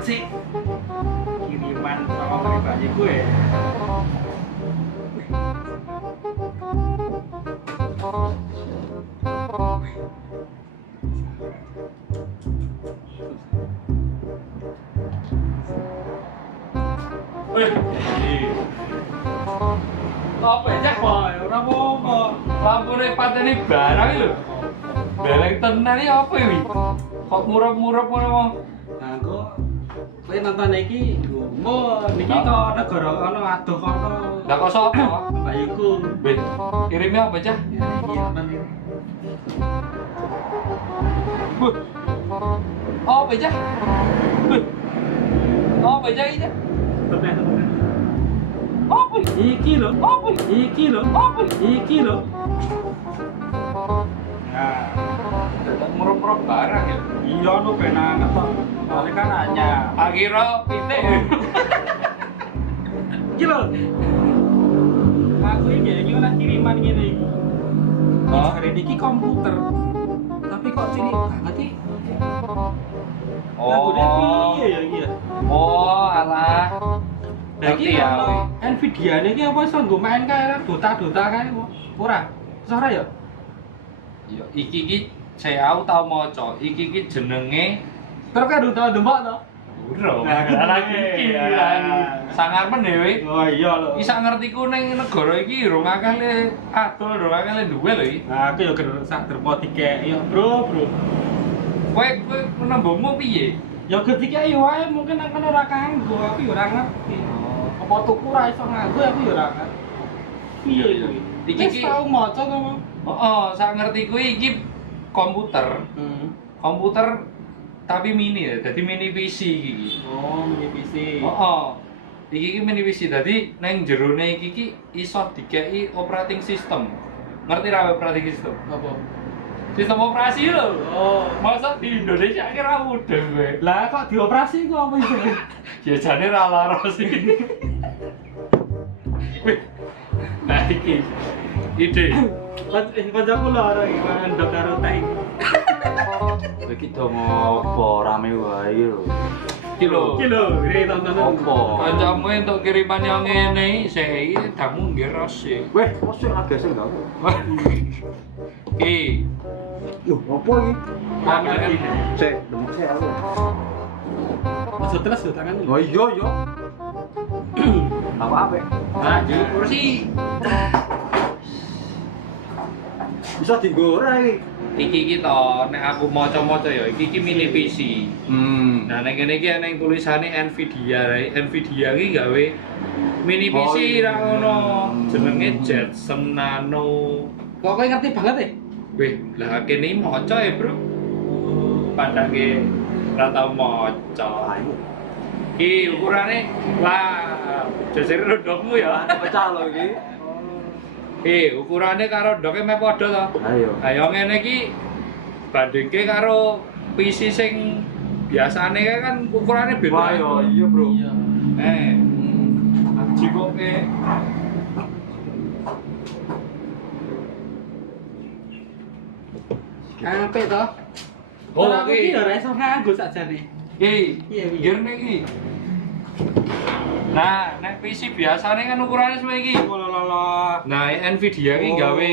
apaan sih? Kiriman sama pribadi gue. Apa ya? Boy, ora apa-apa. Lampune pateni barang lho. Beleng tenan iki apa iki? Kok murep-murep ngono mau? Nah, kok kowe nonton iki, oh, niki kok negara ana adoh kono. Lah kok sapa? Bayuku. Weh, kirimnya apa, Cah? Ya iki nonton iki. Buh. Apa, Cah? Buh. Apa, Cah iki? Cah? Tenan, tenan. Apa? Iki lho, Apa? iki lho, Apa? iki lho. Nah, Dadak murep-murep barang ya. iya nu benar ngetok. Soalnya kan hanya Akhirnya pitik. iki lho. Aku iki oleh kiriman ngene iki. Hah? Hari iki komputer. Tapi kok cilik banget iki. Lagune piye ya iki ya? Oh, alah. Lah iki Ngerti ya, ono Nvidia niki apa iso nggo main kae Dota kae apa? Ora. Ora ya? Yo iki saya tau maca. Iki jenenge Terus kan Dota dembok to? Ura. Nah, aku lagi iki. Sangar men dhewe. Oh iya lho. Iki sak ngertiku ning negara iki rong akeh le adol, rong akeh le duwe lho iki. Nah, aku ya ger sak derpo dikek. Ya, Bro. Kowe nembungmu piye? Ya ger dikek yo wae mungkin akan ora kanggo, aku ya ora ngerti. Apa tuku ora iso nganggo aku ya ora ngerti. Piye Iya, iya. kuwi? Iki Wis tau maca to, Mas? Oh, sak ngertiku iki komputer. Komputer tapi mini ya, jadi mini PC iki. Oh, mini PC. Oh. Iki mini PC. Dadi nang jerone iki iso dikeki operating system. Ngerti ra operating system? Apa? Sistem operasi lho. Oh. Masa di Indonesia kira mudah gue. Lah kok dioperasi kok apa iso? Ya jane ra lara sih. Wih. Nah iki ide. Kancaku lara iki mandok karo teh. Iki dong apa rame wae lho. Kilo. Kilo, ini tontonan. Apa? Kancamu entuk kiriman yang ngene iki damu ngeros sih. Weh, mosok agak sing gak. Ki, Loh, apa iki? ambil kan. Cek, demuk sik aku. Aja terus yo tangan. Oh iya iya. Apa apik? Nah, jadi kursi. Bisa digoreng iki. Iki kita nek aku maca-maca ya, iki mini PC. Nah, nek kene iki ana tulisane Nvidia. Nvidia iki gawe mini PC ra ngono. Jenenge Jetson Nano. Kok kowe ngerti banget ya? Wih, lah kene maca ya, Bro. Padahal ra tau maca. Ayo. Ki ukurane lah jajare rodokmu ya. Pecah lho iki. Ukurane karo doke meh padha to. Ayo. Ayo ngene iki bandingke karo PC sing biasane kae kan ukurane beda. Wah, iya, Bro. Iya. Jikoke Apik to? Oh, Aku iki. iki ora iso nganggo sakjane. Iya, Iya, iya. ngene iki. Nah, nek PC biasane kan ukurane semene iki. Oh lala. Nah, Nvidia iki gawe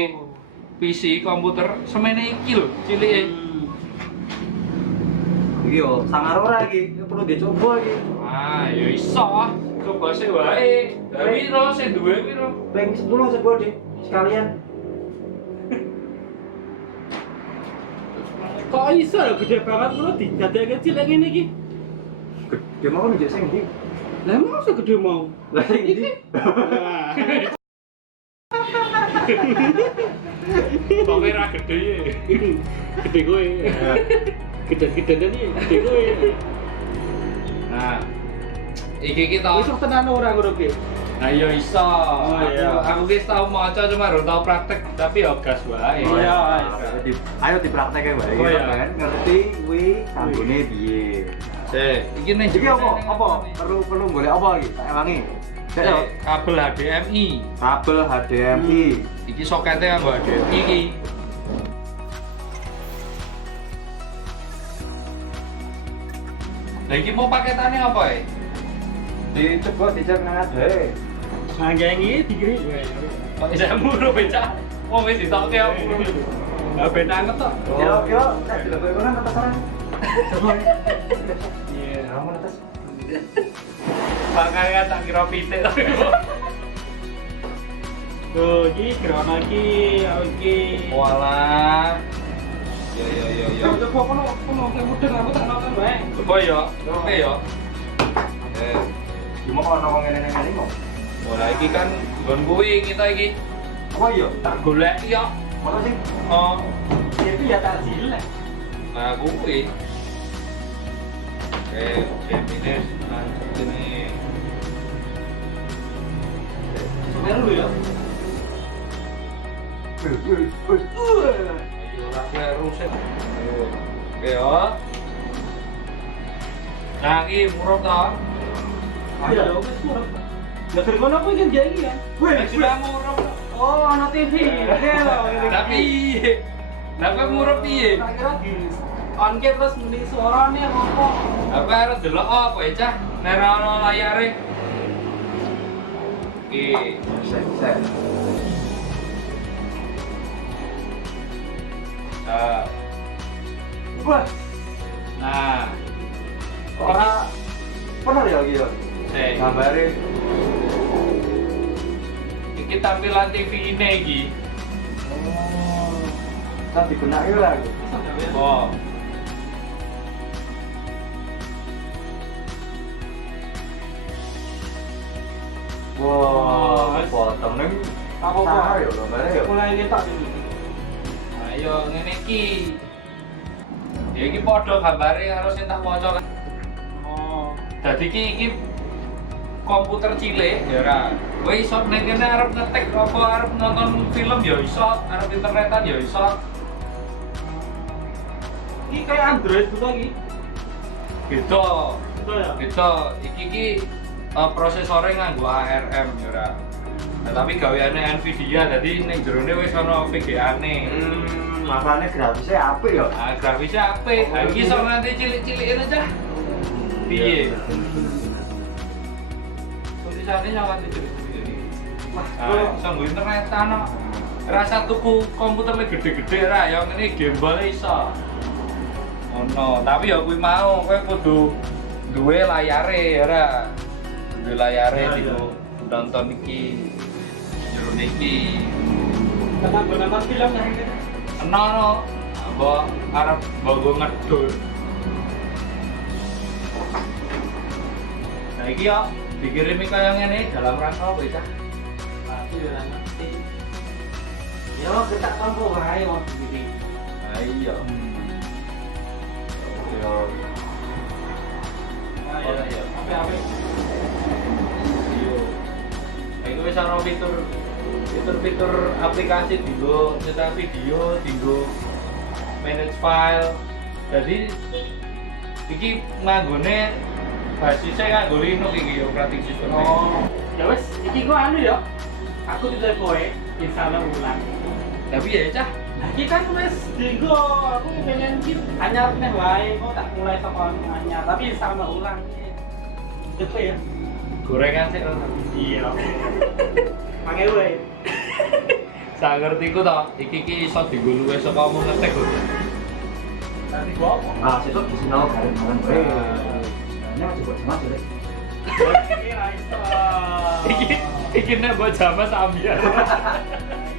PC komputer semene iki lho, cilike. Iki yo sangar ora iki, perlu dicoba iki. Ah, ya iso. Coba sih wae. Tapi piro sing duwe piro? Peng 10 coba deh sekalian. Kok iso ya gede banget bro didadekake cilik ngene iki? Gede mau njek sing ndi? Lah masa gede mau? Lah sing ndi? Pokoke ra gede ya. Gede kowe. Gede-gedean iki gede kowe. Nah, iki kita Iso tenan ora ngono ki? nah yo iso. Oh, iya. Aku wis tau maca cuma ora tau praktek, tapi yo gas wae. Oh, iya. Ayo dipraktekke wae. Oh, iya. Kan ngerti kuwi kanggone piye. Cek, iki ning Iki apa? Apa? Perlu golek apa iki? Tak ewangi. Cek yo. Kabel HDMI. Kabel HDMI. Iki sokete kanggo HDMI iki. Lah iki mau paketannya apa ya? Dicoba dicek nang ade. Sangga ini dikiri gue. Kok bisa murah becak? Wong wis ditokke aku. Lah ben anget tok. Kira-kira nek dilebok iku nang atas sarang. Coba. Iya. Kamu atas. Makanya tak kira pitik tapi kok. Tuh, iki krono iki. Walah. Yo. Coba kono kayak mudeng aku tak nonton bae. Coba yo. Oke yo. Cuma kalau ngomong ngene-ngene kok. Wah, iki kan nggon kuwi kita iki. Apa yo? Tak golek yo. Mana sih? Oh, Itu ya tak jilek. nah kuwi. Oke, minus. Nah, ini. Semeru ya. Ayo ora kleru sih. Ayo. Oke yo. Nah, iki murah ta? Ayo, wis murah. Ya dari kono aku ingin jadi kan. Wih, sudah murah. Oh, anak TV. Tapi kenapa murah piye? Tak kira di on-cam terus muni suarane apa? Apa harus delok apa ya, Cah? Nek ora ono layare. Iki. Set. Wah, Nah, ora pernah ya iki yo. sik. Gambare Iki tampilan TV ini iki. kan digunakake ora aku. Oh. Wah, potong ning Apa-apa. yo gambare yo. Mulai nyetak dulu. Ayo ngene iki. Ya iki padha gambare karo sing tak waca kan. Oh. Dadi iki komputer cilik ya ora. Kowe iso nek kene arep ngetik apa arep nonton film ya iso, arep internetan ya iso. Ini kayak Android gitu lagi. Gitu. Betul ya? Gitu. Iki prosesornya nganggo ARM ya ora. Nah, tapi gaweane Nvidia dadi ning jerone wis ana VGA-ne. Makanya grafisnya apik yo. Ah, grafisnya apik. Nah, iki iso nanti cilik-cilikin aja. Piye? Tulisannya nyawat cilik-cilik. Wah, Ah, iso nggo internet ana. Rasa tuku komputer gede-gede ra ya ngene gimbal iso. Ono, tapi ya kuwi mau kowe kudu duwe layare ora. Duwe layare Ya, diku nonton iki. Jero niki. nonton film yang ini. Ono mbok arep mbok ngedul. Nah iki yo dikirimi kaya ngene dalam rangka apa ya? Aku ya ngerti. Ya kita tampung wae wong iki. Nah iya. Yo Oh iya. Apa? iya. Iku wis ana fitur aplikasi dienggo nyetak video, dienggo manage file. Jadi iki nganggone basisnya nganggo Linux iki operating system. Oh. Ya wis, iki gua anu ya. Aku tidak kowe install ulang. Tapi ya Cah, Iki kan wis dienggo, aku pengen ki anyar neh wae, kok tak mulai saka anyar, tapi install ulang. Coba ya. gorengan sih Iya. Pakai wae. saya ngerti ku toh, iki iso dienggo luwih saka omong ngetik lho. Nanti gua apa? Ah, sesuk di sini bareng-bareng kowe. Ini masih buat sama sih. Iki ra iso. Iki nek mbok jamas ambiar.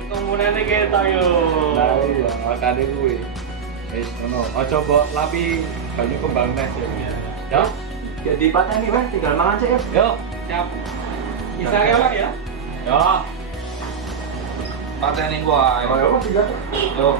Komunene ketok yo. Lah iya, makane kuwi. Wis ngono, aja mbok lapi banyu kembang nes ya. Ya. Jadi pateni weh, tinggal mangan sih ya. Yo, siap. Bisa kelak ya? Yo. Pateni gua. Oh ya, Mas, tinggal. Yo.